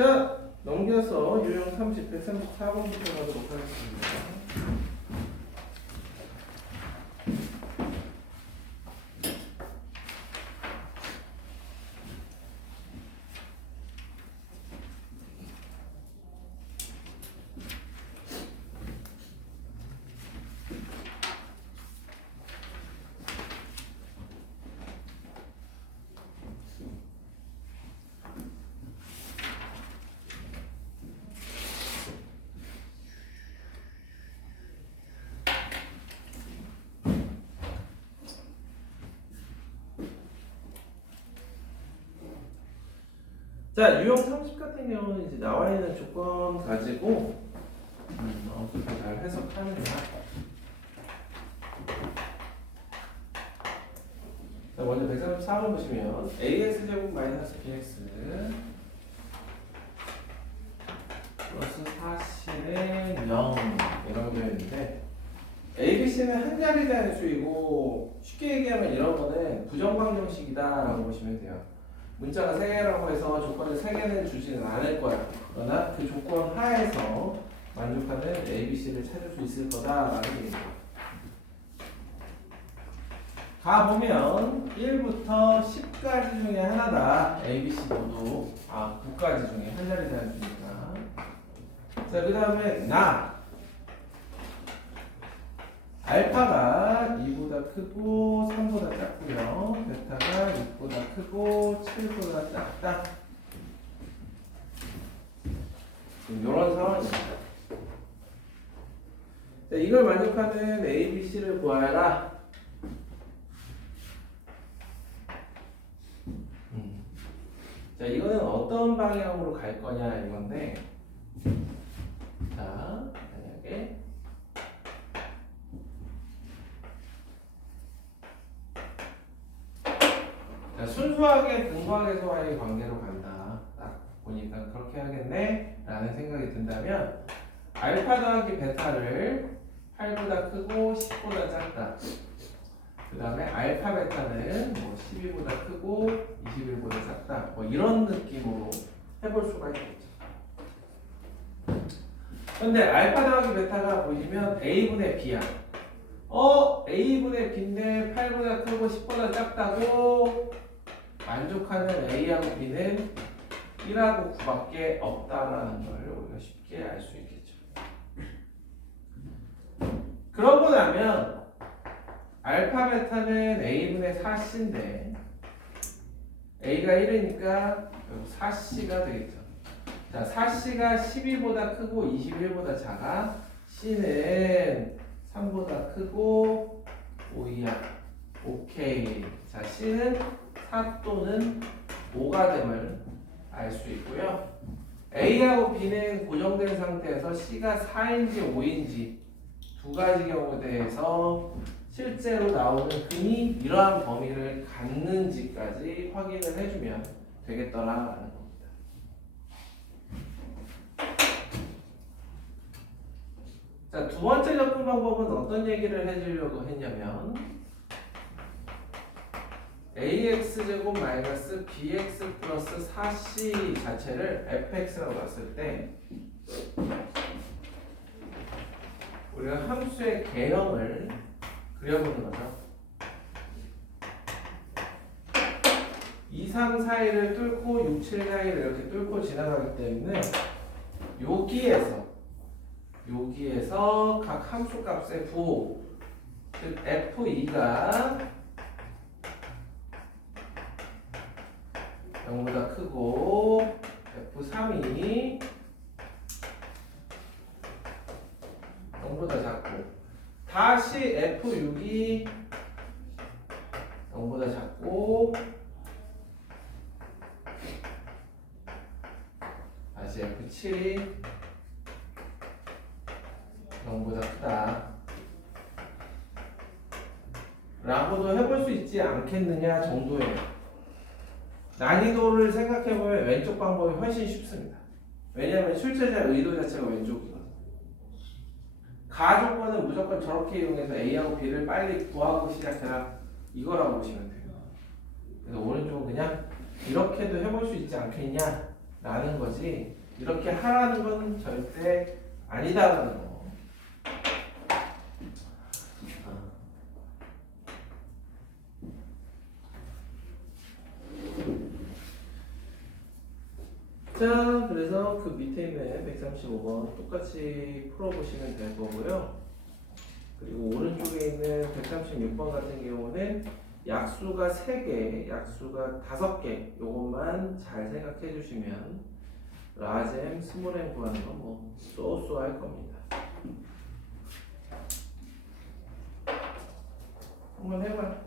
자, 넘겨서 유형 30, 134번부터 가도록 하겠습니다. 자, 유형 30 같은 경우는 이제 나와 있는 조건 가지고 어떻게 잘 해석하느냐. 자, 먼저 134번 보시면 ax제곱 마이너스 bx 플러스 4c는 0 이라고 되어 있는데 ABC는 한 자리에 대한 수이고 쉽게 얘기하면 이런 거는 부정방정식이다 라고 보시면 돼요. 문자가 3개라고 해서 조건을 3개는 주지는 않을 거야. 그러나 그 조건 하에서 만족하는 ABC를 찾을 수 있을 거다라는 얘기입니다. 가보면 1부터 10까지 중에 하나다. ABC 모두 9까지 중에 한 자리에 대한 수니까. 자, 그 다음에 알파가 2보다 크고 3보다 작고요. 베타가 6보다 크고 7보다 작다. 이런 상황입니다. 자, 이걸 만족하는 A, B, C를 구하라. 자, 이거는 어떤 방향으로 갈 거냐 이건데, 자, 만약에 순수하게 근거학에서와의 관계로 간다. 딱 보니까 그렇게 하겠네 라는 생각이 든다면 알파 더하기 베타를 8보다 크고 10보다 작다. 그 다음에 알파 베타는 12보다 크고 21보다 작다. 이런 느낌으로 해볼 수가 있겠죠. 근데 알파 더하기 베타가 보시면 A분의 B야. A분의 B인데 8보다 크고 10보다 작다고 만족하는 A하고 B는 1하고 9밖에 없다라는 걸 우리가 쉽게 알 수 있겠죠. 그러고 나면 알파 베타는 A분의 4C인데 A가 1이니까 4C가 되겠죠. 자, 4C가 12보다 크고 21보다 작아. C는 3보다 크고 5이야. 오케이. 자, C는 4 또는 5가 됨을 알 수 있고요. A하고 B는 고정된 상태에서 C가 4인지 5인지 두 가지 경우에 대해서 실제로 나오는 근이 이러한 범위를 갖는지까지 확인을 해주면 되겠더라라는 겁니다. 자, 두 번째 접근 방법은 어떤 얘기를 해주려고 했냐면 ax제곱 마이너스 bx 플러스 4c 자체를 fx라고 놨을 때 우리가 함수의 개형을 그려보는 거죠. 2, 3, 4일을 뚫고 6, 7, 4일을 이렇게 뚫고 지나가기 때문에 여기에서 각 함수 값의 부호, 즉 f2가 0보다 크고 F3이 0보다 작고 다시 F6이 0보다 작고 다시 F7이 0보다 크다 라고도 해볼 수 있지 않겠느냐 정도예요. 난이도를 생각해보면 왼쪽 방법이 훨씬 쉽습니다. 왜냐하면 출제자 의도 자체가 왼쪽이거든. 가조건은 무조건 저렇게 이용해서 A하고 B를 빨리 구하고 시작해라 이거라고 보시면 돼요. 그래서 오른쪽은 그냥 이렇게도 해볼 수 있지 않겠냐 라는 거지 이렇게 하라는 건 절대 아니다라는 거. 자, 그래서 그 밑에 있는 135번 똑같이 풀어보시면 될 거고요. 그리고 오른쪽에 있는 136번 같은 경우는 약수가 3개, 약수가 5개 요것만 잘 생각해 주시면 라셈, 스몰엠 구하는 건 뭐 쏘쏘할 겁니다. 한번 해봐요.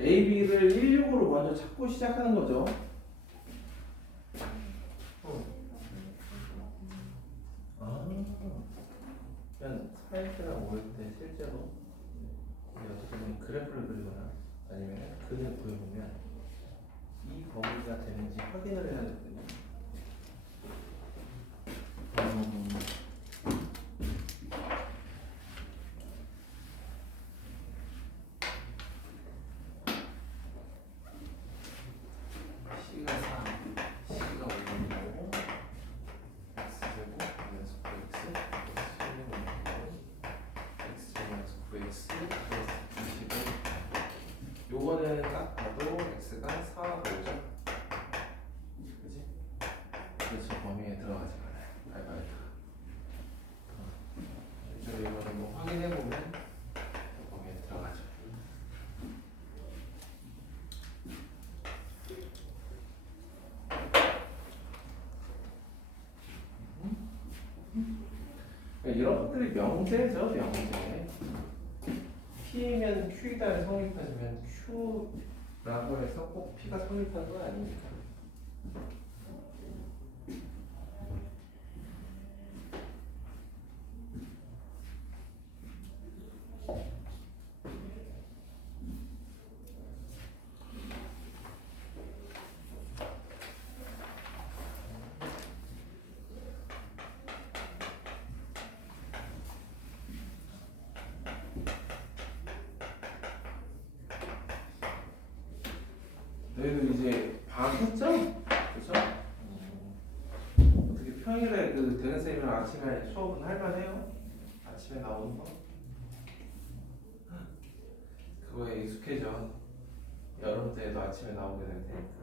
A, B를 16으로 먼저 찾고 시작하는 거죠. 그냥 사이트랑 올 때 실제로 어떻게 보면 그래프를 그리거나 아니면 그림을 보여보면 이 범위가 되는지 확인을 해야 되거든요. C가 4, C가 5이고 X제곱 마이너스 9X X제곱 마이너스 9X 플러스 25 요거는 딱 봐도 X가 4가 보이죠? 그치? 그래서 범위에 들어가지 말아요. 알바이트. 실제로 이거를 뭐 확인해보면 범위에 들어가죠. 이런 것들이 명제죠, 명제. P면 Q이다 성립하지만 Q라고 해서 꼭 P가 성립하는 건 아닙니다. 너희도 이제 방학했죠? 그렇죠? 어떻게 평일에 그 되는 쌤이랑 아침에 수업은 할만해요? 아침에 나오는 거? 그거에 익숙해져. 여름 때에도 아침에 나오게 될 테니까.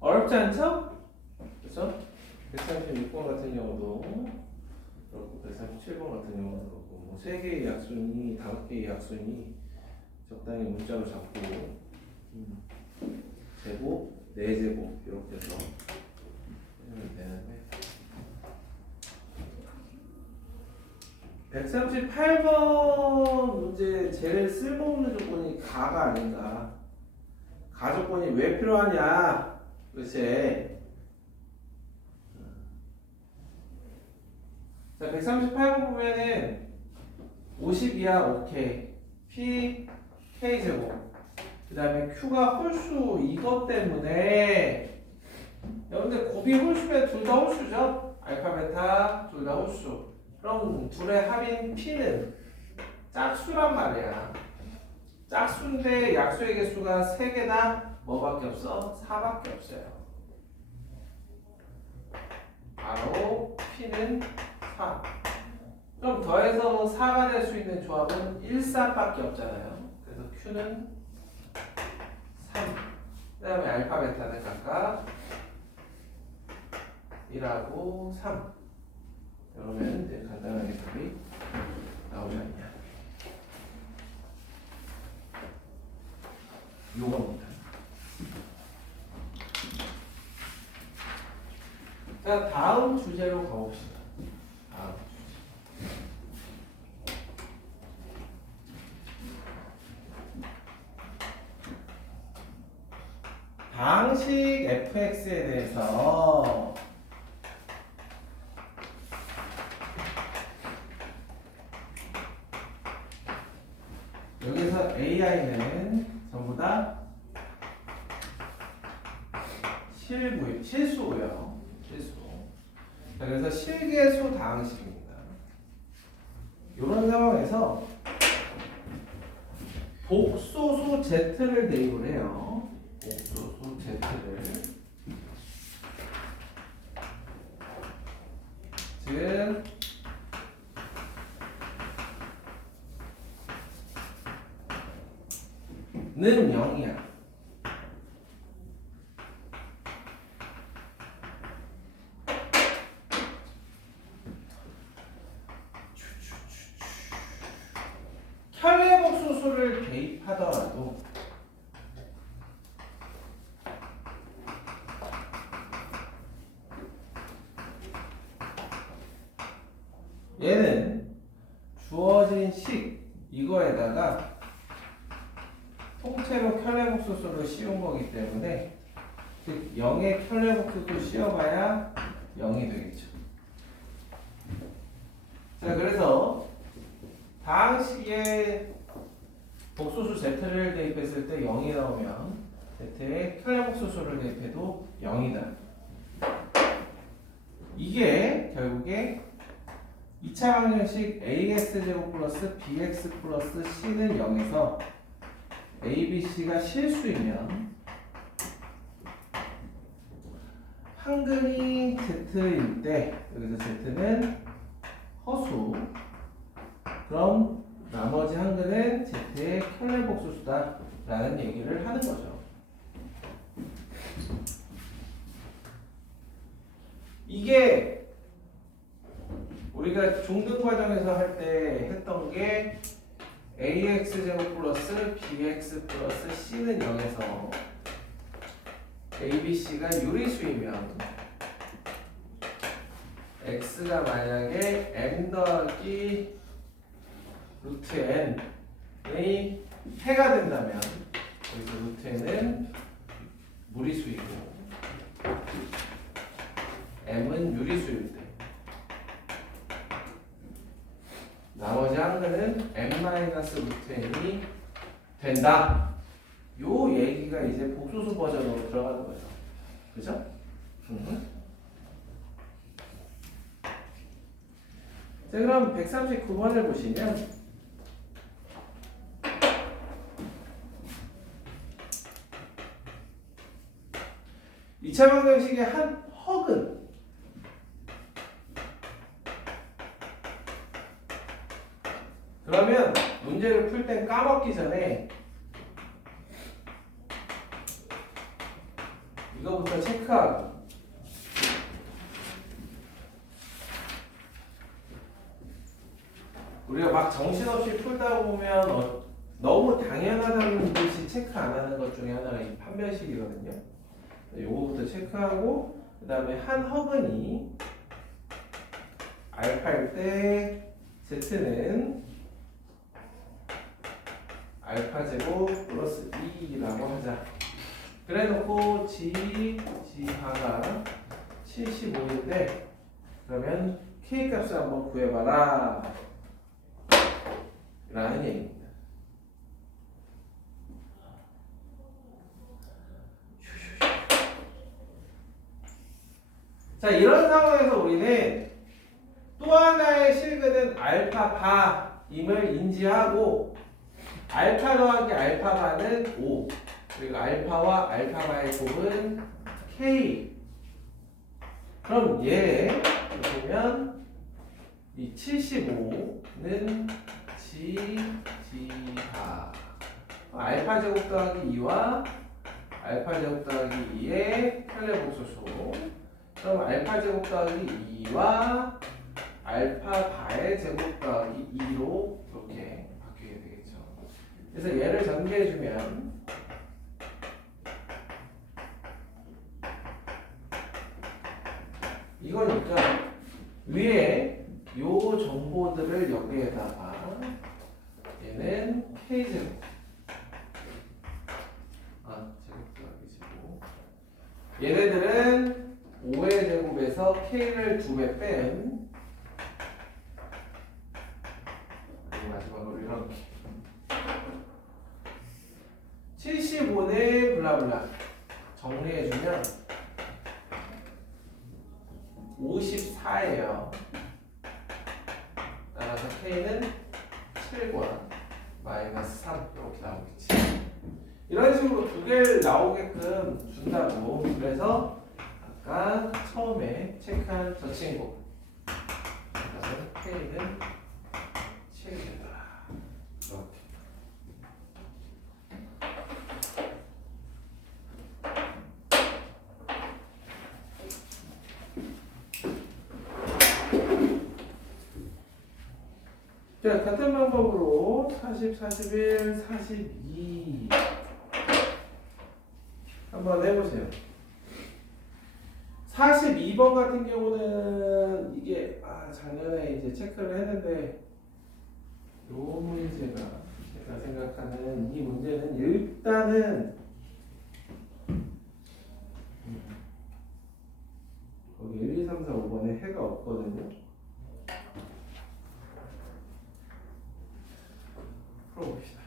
어렵지 않죠? 그렇죠? 136번 같은 경우도 그렇고 137번 같은 경우도 그렇고 뭐 3개의 약순이 5개의 약순이 적당히 문자로 잡고 제곱, 4제곱 이렇게 해서 하면 되는데 138번 문제 제일 쓸모없는 조건이 가가 아닌가. 가 조건이 왜 필요하냐 도대체. 자, 138번 보면은 50이야 오케이 P K제곱 그 다음에 Q가 홀수 이것 때문에 여러분들 곱이 홀수면 둘 다 홀수죠. 알파 베타 둘 다 홀수. 그럼 둘의 합인 P는 짝수란 말이야. 짝수인데 약수의 개수가 3개다 뭐밖에 없어? 4밖에 없어요. 바로 P는 4. 그럼 더해서 4가 될 수 있는 조합은 1, 4밖에 없잖아요. 그래서 Q는 3. 그 다음에 알파 베타는 각각 1하고 3. 그러면 이제 간단하게 답이 나오지 않냐. 요겁니다. 자, 다음 주제로 가봅시다. 다음 주제. 다항식 fx에 대해서 여기서 ai는 전부 다 실수고요. 실수. 자, 그래서 실계수 다항식입니다. 이런 상황에서 복소수 z를 대입을 해요. 복소수 z를. 즉 는 0이야. 혈례복소수를 대입하더라도 얘는 주어진 식 이거에다가 통째로 혈례복소수를 씌운 거기 때문에 즉 0의 혈례복소수 씌워봐야 0이 되겠죠. 자, 그래서 다항식에 복소수 z를 대입했을 때 0이 나오면 z에 혈례복소수를 대입해도 0이다. 이게 결국에 2차 방정식 ax제곱 플러스 bx 플러스 c는 0에서 a, b, c가 실수이면 한근이 z일 때 여기서 z는 허수. 그럼 나머지 한근은 z의 혈례복소수다 라는 얘기를 하는 거죠. 이게 우리가 중등 과정에서 할 때 했던 게 ax제곱 플러스 bx 플러스 c는 0에서 a, b, c가 유리수이면 x가 만약에 m 더하기 루트 n의 해가 된다면 여기서 루트 n은 무리수이고 m은 유리수일 때 나머지 한근은 m-루트 n이 된다. 요 얘기가 이제 복소수 버전으로 들어가는 거죠. 그죠? 자, 그럼 139번을 보시면 2차 방정식의 한 헉은 풀 땐 까먹기 전에 이거부터 체크하고 우리가 막 정신없이 풀다 보면 너무 당연하다는 듯이 체크 안 하는 것 중에 하나가 이 판별식이거든요. 요거부터 체크하고 그 다음에 한 허근이 알파일 때 z는 알파 제곱 플러스 2라고 하자. 그래 놓고 g바가 75인데 그러면 k 값을 한번 구해봐라 라는 얘기입니다. 자, 이런 상황에서 우리는 또 하나의 실근은 알파바임을 인지하고 알파 더하기 알파바는 5 그리고 알파와 알파바의 곱은 k. 그럼 얘 보면 이 75는 g바 알파 제곱 더하기 2와 알파 제곱 더하기 2의 편례 복소수. 그럼 알파 제곱 더하기 2와 알파 바의 제곱 더하기 2로 이렇게 바뀌게 되겠죠. 그래서 얘를 전개해주면 이거니까 위에 요 정보들을 여기에다가 얘는 k제곱 제곱 더하기 제곱 얘네들은 5의 제곱에서 k를 2배 뺀 마지막으로 이렇게 75는 블라블라 정리해주면 54예요. 따라서 k는 7과 마이너스 3 이렇게 나오겠지. 이런 식으로 두 개를 나오게끔 준다고. 그래서 아까 처음에 체크한 저 친구 그래서 k는 7이다. 이렇게. 자, 같은 방법으로 40, 41, 42 한번 해보세요. 42번 같은 경우는 이게 작년에 이제 체크를 했는데 요 문제가 제가 생각하는 이 문제는 일단은 거기 1, 2, 3, 4, 5번에 해가 없거든요. 풀어봅시다.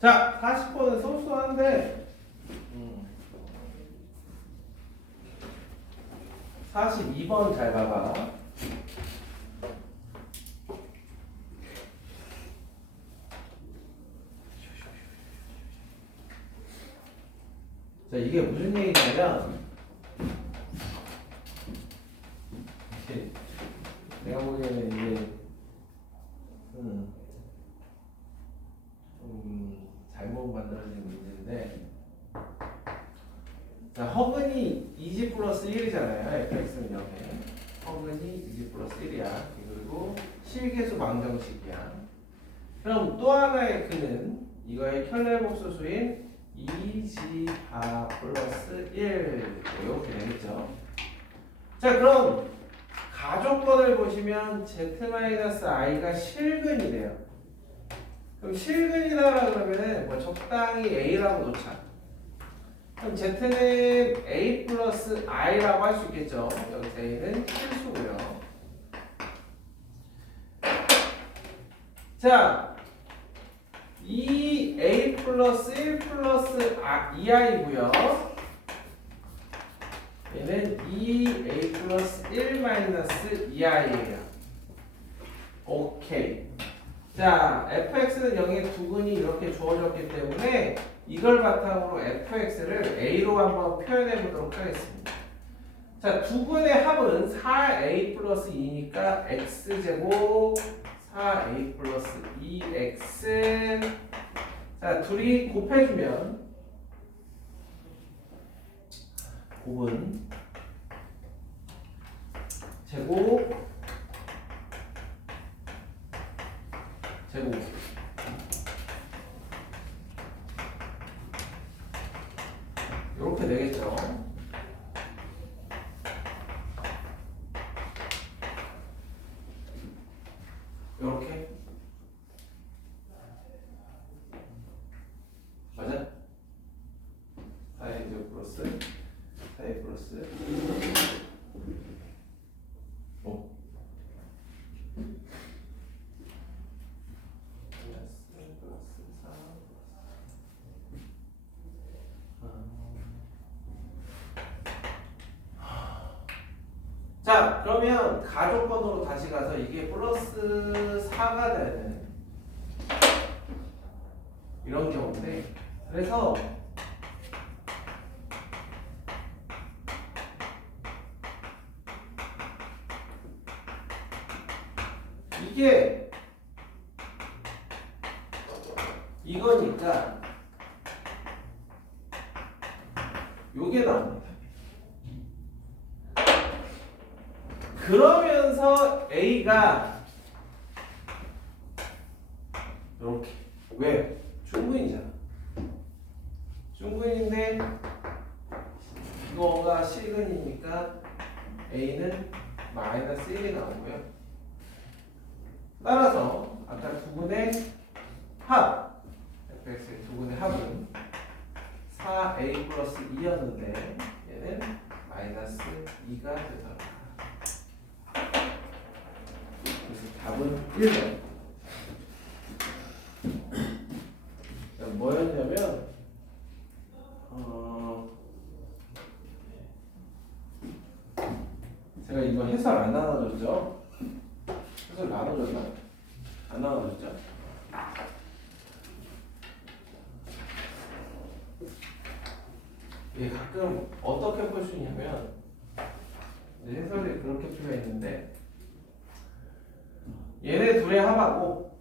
자, 40번은 소소한데 42번 잘 봐봐. 자, 이게 무슨 얘기냐면 내가 보기에는 이게 잘못 만들어진 문제인데, 자, 허근이 2g 플러스 1이잖아요. fx는 여기 허근이 2g 플러스 1이야. 그리고 실계수 방정식이야. 그럼 또 하나의 그는 이거의 켤레복소수인 2g 플러스 1 이렇게 되겠죠. 자, 그럼 가족권을 보시면 z-i가 실근이래요. 그럼 실근이다 그러면 뭐 적당히 a라고 놓자. 그럼 z는 a 플러스 i라고 할 수 있겠죠. 여기서 a는 실수고요. 자, 이 a 플러스 1 플러스 2i고요. 얘는 2a 플러스 1 마이너스 2i예요. 오케이. 자, fx는 0의 두근이 이렇게 주어졌기 때문에 이걸 바탕으로 fx를 a로 한번 표현해 보도록 하겠습니다. 자, 두근의 합은 4a 플러스 2니까 x제곱 4a 플러스 2x. 자, 둘이 곱해주면 곱은 제곱 이렇게 되겠죠. 이렇게 맞아? 4a 플러스 4a 플러스 5 자, 그러면 가족번호로 다시 가서 이게 플러스 4가 되는 이런 경우인데, 그래서 이게 이거니까 요게 나옵니다. 그러면서 A가 이렇게, 왜? 중근이잖아. 중근인데 이거가 실근이니까 A는 마이너스 1이 나오고요. 따라서 아까 두근의 합, fx의 두근의 합은 4a 플러스 2였는데 얘는 마이너스 2가 되더라. 그래서 답은 1번. 뭐였냐면 제가 이거 해설 안 나눠줬죠? 해설 나눠줬나? 안 나눠줬죠? 예, 가끔 어떻게 볼 수 있냐면 해설이 그렇게 풀려 있는데, 얘네 둘의 합하고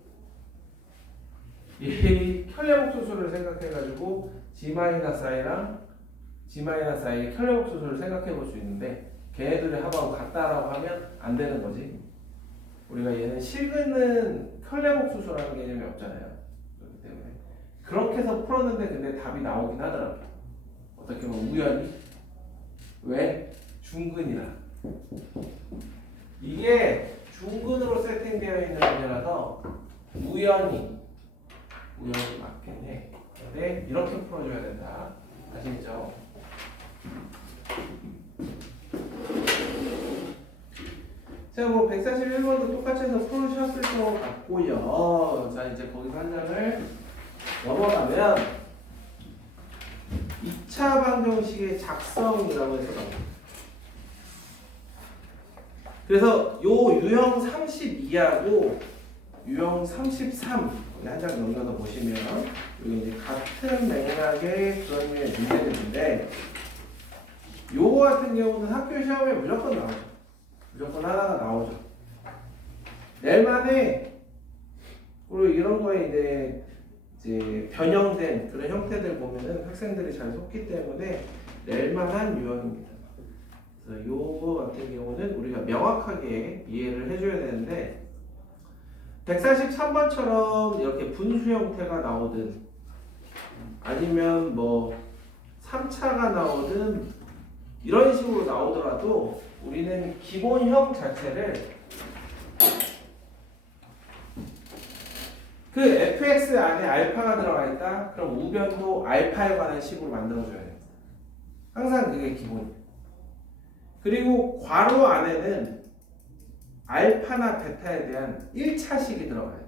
이 켤레복소수를 생각해가지고 G-i랑 G-i의 켤레복소수를 생각해 볼 수 있는데, 걔네들의 합하고 같다라고 하면 안 되는 거지. 우리가 얘는 실근은 켤레복소수라는 개념이 없잖아요. 그렇기 때문에 그렇게 해서 풀었는데 근데 답이 나오긴 하더라고요. 어떻게 보면 우연히. 왜? 중근이라. 이게 중근으로 세팅되어 있는 문제라서 우연히 맞긴 해. 근데 이렇게 풀어줘야 된다. 아시겠죠? 자, 뭐 141번도 똑같이 해서 풀으셨을 것 같고요. 자, 이제 거기서 한 장을 넘어가면 2차 방정식의 작성이라고 해서 나옵니다. 그래서 요 유형 32하고 유형 33 한 장 넘겨서 보시면 여기 이제 같은 맥락의 그런 류의 문제들인데 요거 같은 경우는 학교 시험에 무조건 나오죠. 무조건 하나가 나오죠. 내일 만에 그리고 이런 거에 이제 변형된 그런 형태들 보면은 학생들이 잘 속기 때문에 낼만한 유형입니다. 그래서 요거 같은 경우는 우리가 명확하게 이해를 해줘야 되는데 143번처럼 이렇게 분수 형태가 나오든 아니면 뭐 3차가 나오든 이런 식으로 나오더라도 우리는 기본형 자체를 그 fx 안에 알파가 들어가 있다? 그럼 우변도 알파에 관한 식으로 만들어줘야 됩니다. 항상 그게 기본이에요. 그리고 괄호 안에는 알파나 베타에 대한 1차식이 들어가야 돼.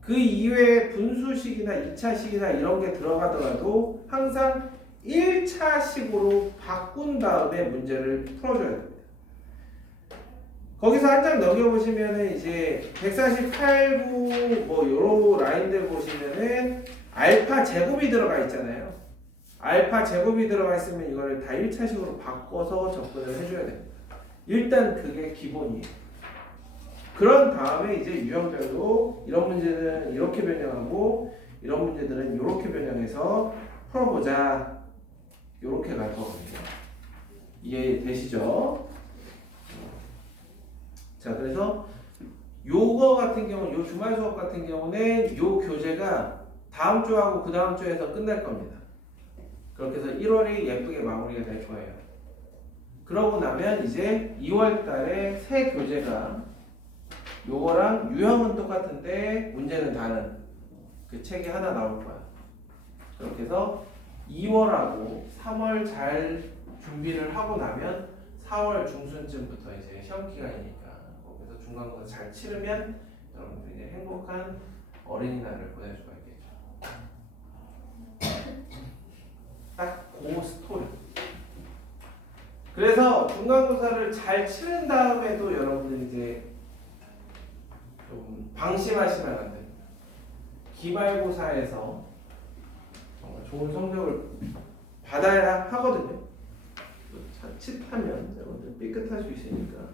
그 이외에 분수식이나 2차식이나 이런 게 들어가더라도 항상 1차식으로 바꾼 다음에 문제를 풀어줘야 됩니다. 거기서 한 장 넘겨보시면은 이제 148부 뭐 요런 라인들 보시면은 알파 제곱이 들어가 있잖아요. 알파 제곱이 들어가 있으면 이거를 다 1차식으로 바꿔서 접근을 해줘야 됩니다. 일단 그게 기본이에요. 그런 다음에 이제 유형별로 이런 문제는 이렇게 변형하고 이런 문제들은 이렇게 변형해서 풀어보자. 이렇게 갈 거거든요. 이해되시죠? 자, 그래서 요거 같은 경우, 요 주말 수업 같은 경우는 요 교재가 다음 주하고 그 다음 주에서 끝날 겁니다. 그렇게 해서 1월이 예쁘게 마무리가 될 거예요. 그러고 나면 이제 2월 달에 새 교재가 요거랑 유형은 똑같은데 문제는 다른 그 책이 하나 나올 거야. 그렇게 해서 2월하고 3월 잘 준비를 하고 나면 4월 중순쯤부터 이제 시험 기간이니까 거기서 중간고사 잘 치르면 여러분들 이제 행복한 어린이날을 보낼 수가 있겠죠. 딱 그 스토리. 그래서 중간고사를 잘 치른 다음에도 여러분들 이제 좀 방심하시면 안 됩니다. 기말고사에서 정말 좋은 성적을 받아야 하거든요. 자칫하면 여러분들 삐끗할 수 있으니까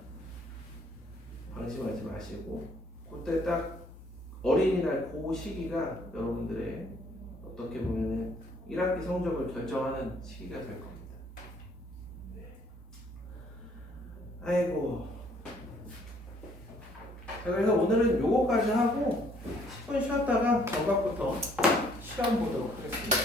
방심하지 마시고 그때 딱 어린이날 그 시기가 여러분들의 어떻게 보면 1학기 성적을 결정하는 시기가 될 겁니다. 아이고. 자, 그래서 오늘은 요거까지 하고 10분 쉬었다가 전각부터 시험 보도록 하겠습니다.